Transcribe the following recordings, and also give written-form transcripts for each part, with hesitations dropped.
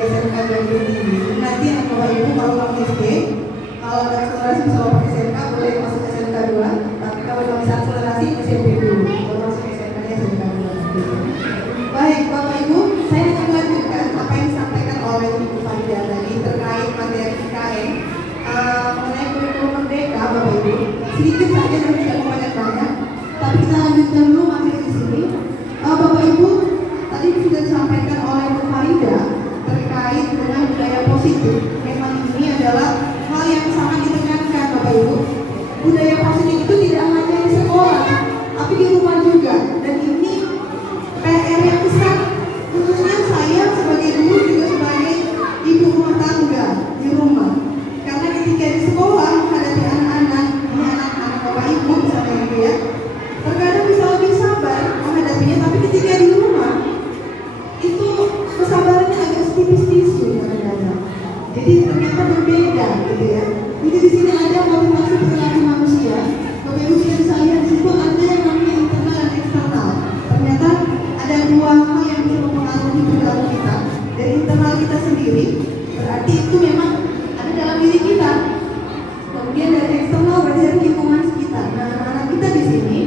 SMK bagian ini. Nanti Bapak Ibu kalau kamu SD, kalau ada akselerasi bisa masuk SMK boleh masuk SMK 2, tapi kalau nggak bisa akselerasi SMP dulu, kalau masuk SMK nya SMK 2. Baik Bapak Ibu, saya akan melanjutkan apa yang disampaikan oleh Ibu Farida tadi terkait materi IKN mengenai kurikulum merdeka Bapak Ibu. Sedikit saja dan tidak banyak-banyak, tapi kita lanjutkan dulu materi di sini. Bapak Ibu, tadi sudah disampaikan oleh Bu Farida terkait dengan budaya positif. Memang ini adalah hal yang sangat ditekankan Bapak Ibu. Budaya positif itu tidak hanya di sekolah, tapi di rumah juga. Dan ini PR yang besar, khususnya saya sebagai guru juga sebagai ibu rumah tangga di rumah. Karena ketika di sekolah menghadapi anak-anak, ini anak-anak Bapak Ibu misalnya gitu ya, terkadang bisa lebih sabar menghadapinya, tapi ketika di rumah itu kesabarannya agak tipis tisu kadang-kadang. Jadi ternyata berbeda gitu ya. Jadi di sini ada motivasi perilaku manusia. Bapak Ibu bisa lihat di situ ada yang namanya internal dan eksternal. Ternyata ada dua hal yang bisa mempengaruhi perilaku kita. Dari internal kita sendiri, berarti itu memang ada dalam diri kita. Kemudian dari eksternal berarti dari lingkungan sekitar. Nah, anak-anak kita di sini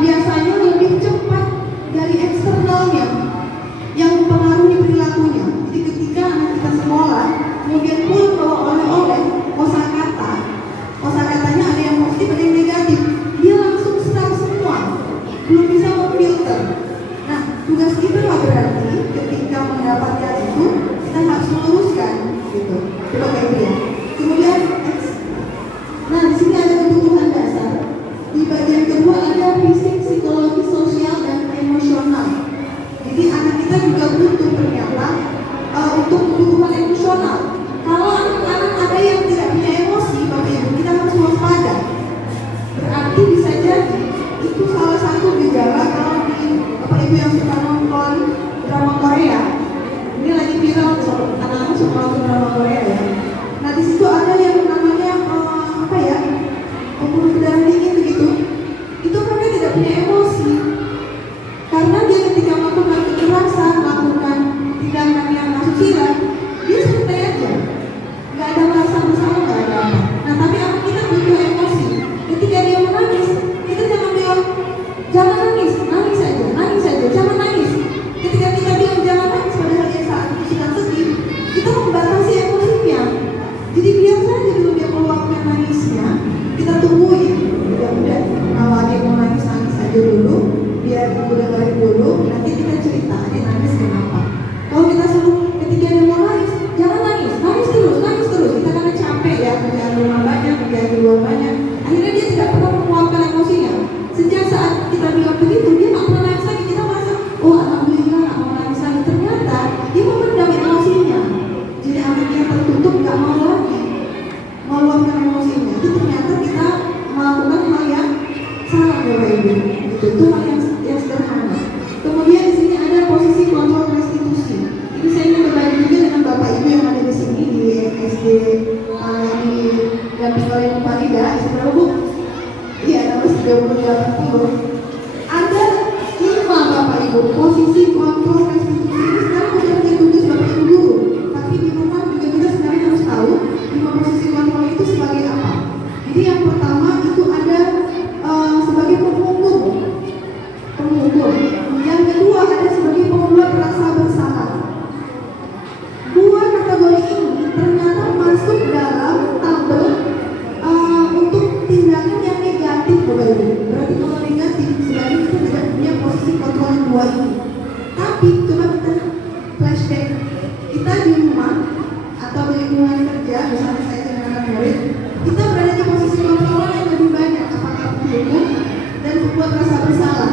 biasanya lebih cepat dari eksternalnya yang mempengaruhi perilakunya. Jadi ketika anak kita sekolah, kemudian pulang bawa oleh-oleh, kosakatanya ada yang positif, ada yang negatif, dia langsung start semua, belum bisa memfilter. Nah, tugas kita berarti ketika mendapatkan itu, kita harus meluruskan, gitu. Coba kayak gitu ya. Kemudian, nah di sini ada kebutuhan dasar. Di bagian kedua ada fisik, psikologi, sosial, dan emosional. Jadi anak kita juga butuh ternyata untuk kebutuhan emosional. Kalau anak-anak ada yang tidak punya emosi, Bapak Ibu, kita harus waspada. Berarti bisa jadi itu salah satu gejala kalau di Bapak Ibu yang suka nonton drama Korea. Ini lagi viral, anak-anak suka nonton drama Korea ya. Nah di situ ada yang namanya apa ya, pembuluh darah dingin begitu. Itu mereka tidak punya emosi. Karena dia ketika melakukan kekerasan, melakukan tindakan yang asusila, dia santai aja, nggak ada merasa bersalah, nggak ada apa. Nah tapi anak kita butuh emosi. Ketika dia menangis, kita jangan bilang jangan nangis, nangis saja, jangan nangis. Ketika kita bilang jangan nangis padahal dia saat itu sedang sedih, kita membatasi emosinya. Jadi biar saja dulu dia meluapkan nangisnya, kita tungguin. Udah, kalau dia mau nangis aja dulu. Biar ibu dengerin dulu, nanti kita cerita dia nangis kenapa. Kalau kita suruh ketika dia mau nangis, jangan nangis terus. Kita karena capek ya, kerjaan rumah banyak, kerjaan di luar banyak. Akhirnya dia tidak pernah meluapkan emosinya. Sejak saat kita bilang begitu, dia nggak pernah nangis lagi. Kita merasa, oh alhamdulillah nggak mau nangis lagi. Ternyata dia memendam emosinya. Jadi anak yang tertutup nggak mau lagi meluapkan emosinya. Itu ternyata kita melakukan hal yang salah Bapak Ibu. Itu hal yang sederhana. Kemudian di sini ada posisi kontrol restitusi. Ini saya ingin berbagi juga dengan Bapak Ibu yang ada di sini di SD di dampingi oleh Bu Farida. Seberapa Bu? Iya, nomor 3080. Ada 5 Bapak Ibu posisi kontrol restitusi. Ini sekarang bukan menjadi tugas Bapak Ibu guru, tapi di rumah juga kita sebenarnya harus tahu 5 posisi kontrol itu sebagai apa. Jadi yang pertama itu ada sebagai pemukul. Yang kedua ada sebagai pembuat rasa bersalah. Dua kategori ini ternyata masuk dalam tabel untuk tindakan yang negatif Bapak Ibu. Berarti kalau negatif sebenarnya kita tidak punya posisi kontrol yang dua ini. Tapi coba kita flashback, kita di rumah atau di lingkungan kerja, misalnya saya dengan anak murid, kita berada di posisi kontrol yang lebih banyak, apakah pemukul dan membuat rasa bersalah.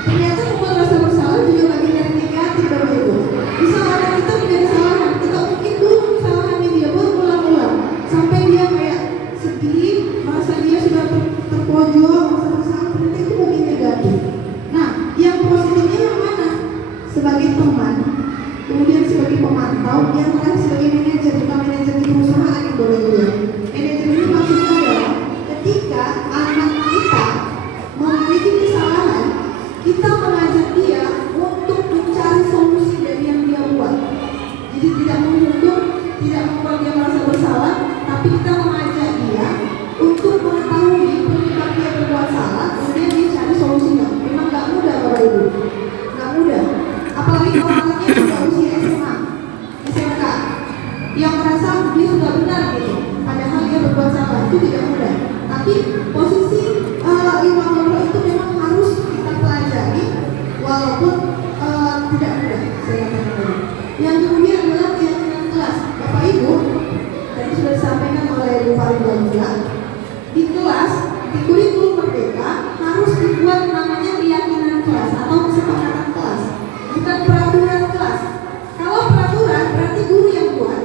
Ternyata membuat rasa bersalah juga bagian dari negatif Bapak Ibu. Misal anak kita punya kesalahan, kita ungkit dulu kesalahannya dia, baru ulang-ulang sampai dia kayak sedih, merasa dia sudah terpojok, merasa bersalah. Ternyata itu bagian negatif. Nah, yang positifnya yang mana? Sebagai teman, kemudian sebagai pemantau, yang lain sebagai manajer, bukan manajer di perusahaan yang Bapak Ibu. Manajer ini maksudnya adalah ketika anak kita memiliki kesalahan, kita mengajak dia untuk mencari solusi dari yang dia buat. Jadi yang merasa dia sudah benar gitu, padahal dia berbuat salah, itu tidak mudah. Tapi posisi lima ngobrol itu memang harus kita pelajari, walaupun tidak mudah. Saya katakan tadi. Yang kemudian adalah keyakinan kelas. Bapak Ibu, tadi sudah disampaikan oleh Bu Farida juga, di kelas, di kurikulum Merdeka harus dibuat namanya keyakinan kelas atau kesepakatan kelas, bukan peraturan kelas. Kalau peraturan berarti guru yang buat,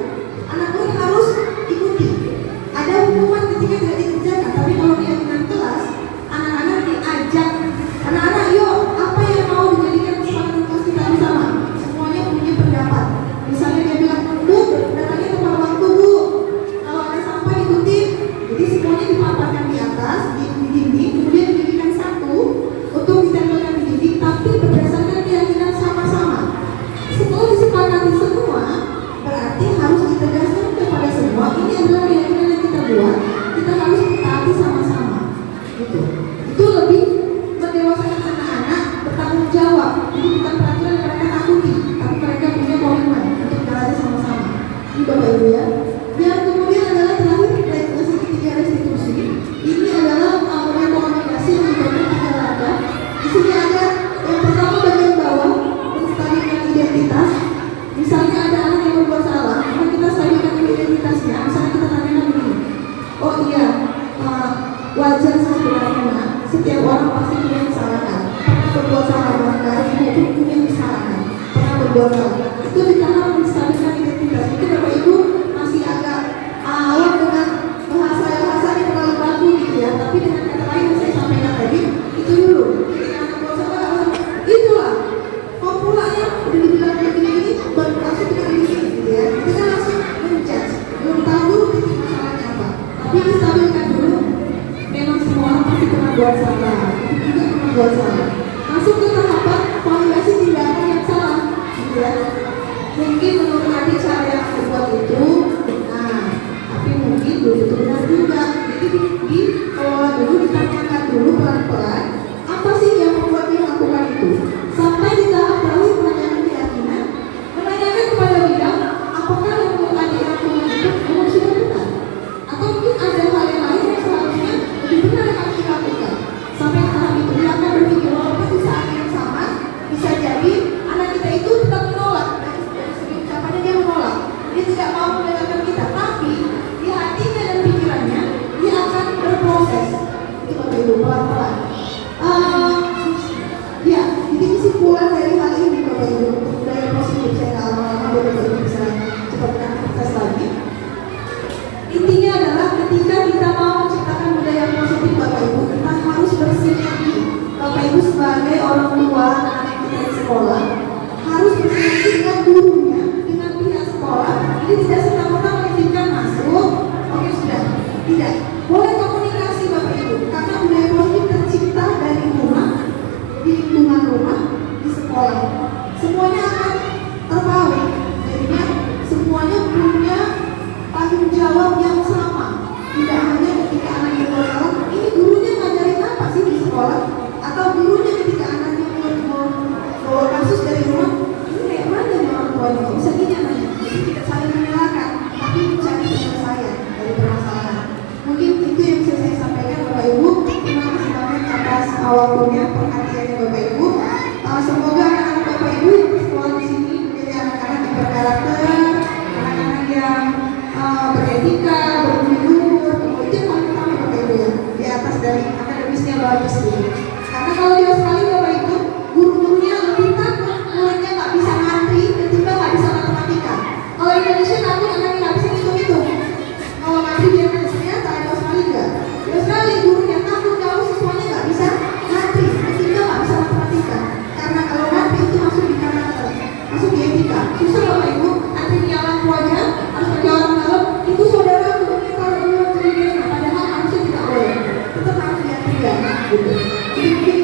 anak murid harus ikuti. Ada hukuman ketika tidak dikerjakan, tapi kalau keyakinan kelas, anak-anak diajak, anak-anak yuk, apa yang mau dijadikan kesepakatan kelas kita bersama? Semuanya punya pendapat. Misalnya dia bilang, Bu, datangnya tepat waktu Bu, kalau ada sampah ikutin. Jadi semuanya dipaparkan di atas, di dinding, kemudian dijadikan satu untuk ditempelkan di dinding, tapi berdasarkan keyakinan sama-sama. Setelah disepakati semua, berarti harus ditegaskan kepada semua, ini adalah keyakinan yang kita buat, kita harus taati sama-sama. Gitu. Itu lebih mendewasakan anak-anak bertanggung jawab. Jadi bukan peraturan yang mereka takuti, tapi mereka punya komitmen untuk berada sama-sama. Ini Bapak Ibu ya. Yang kemudian adalah terakhir rekomendasi ketiga restitusi. Ini adalah rekomendasi yang diberikan 3 langkah. Di sini ada yang pertama bagian bawah, menstabilkan identitas. Misalnya ada anak yang berbuat salah, maka kita stabilkan identitasnya. Misalnya kita tanyakan begini, oh iya, wajar sebenarnya, setiap orang pasti punya kesalahan. Pernah berbuat salah, barangkali mungkin punya kesalahan, pernah berbuat salah. Itu di tahap menstabilkan identitas. Mungkin Bapak Ibu masih agak awam dengan bahasa yang terlalu baku gitu ya. Tapi dengan kata lain yang saya sampaikan tadi, itu dulu. Ketika anak berbuat salah, itulah formulanya udah dibilang kayak gini, baru langsung kita gini gitu ya. Kita langsung menjudge, belum tahu dulu titik masalahnya apa. Tapi yang distabilkan dulu, memang semua orang pasti pernah buat salah, itu juga pernah buat salah. Masuk ke tahapan validasi tindakan yang salah, gitu ya. Mungkin menurut adik cara yang berbuat itu benar, tapi mungkin belum tentu benar juga. Jadi dikelola dulu, ditanyakan dulu pelan-pelan, apa sih yang membuat dia melakukan itu. Sampai di tahap terakhir menanyakan keyakinan, menanyakan kepada bidang, apakah yang menurut adik lakukan itu memang sudah benar, atau mungkin ada hal yang lain yang seharusnya lebih benar yang harus dilakukan. Sampai tahap itu dia akan berpikir, walaupun di saat yang sama bisa jadi anak kita itu tetap menolak. Dari segi ucapannya dia menolak, dia tidak mau mendengarkan kita, tapi di hatinya dan pikirannya dia akan berproses. Itu Bapak Ibu, pelan-pelan. Ya, jadi kesimpulan dari hal ini Bapak Ibu, untuk budaya positif, saya nggak lama-lama Bapak Ibu bisa cepat aktivitas lagi. Intinya adalah ketika kita mau menciptakan budaya positif Bapak Ibu, kita harus bersinergi. Bapak Ibu sebagai orang tua anak kita di sekolah harus bersinergi dengan gurunya, dengan pihak sekolah. Jadi tidak serta-merta mengizinkan masuk, oke sudah, tidak. Boleh komunikasi Bapak Ibu, karena budaya positif tercipta dari rumah, di lingkungan rumah, di sekolah. Semuanya akan terbawa. Jadinya semuanya punya tanggung jawab yang sama. Tidak hanya ketika anak berbuat salah, ini gurunya ngajarin apa sih di sekolah? Atau gurunya ketika anaknya mau bawa kasus dari rumah, ini kayak mana nih orang tuanya? Kok bisa gini anaknya? Jadi tidak saling menyalahkan, tapi mencari penyelesaian dari permasalahan. Mungkin itu yang bisa saya sampaikan Bapak Ibu. Terima kasih banyak atas waktunya, perhatiannya Bapak Ibu. Semoga anak-anak Bapak Ibu yang bersekolah di sini menjadi anak-anak yang berkarakter, anak-anak yang beretika, berbudi luhur. Itu yang paling utama Bapak Ibu ya. Di atas dari akademisnya bagus gitu. Karena kalau di Australia Bapak Ibu, guru-gurunya lebih takut muridnya nggak bisa ngantri ketimbang nggak bisa matematika. Kalau Indonesia takut anaknya nggak bisa hitung-hitung. Kalau ngantri dia ternyata ada Australia. Di Australia gurunya takut kalau siswanya nggak bisa ngantri ketimbang nggak bisa matematika. Karena kalau ngantri itu masuk di karakter, masuk di etika. Susah Bapak Ibu, antrinya orang tuanya harus pakai orang dalam. Itu saudara gurunya kalau belum terjadi, padahal harusnya tidak boleh. Tetap harus diantrikan. Gitu. Jadi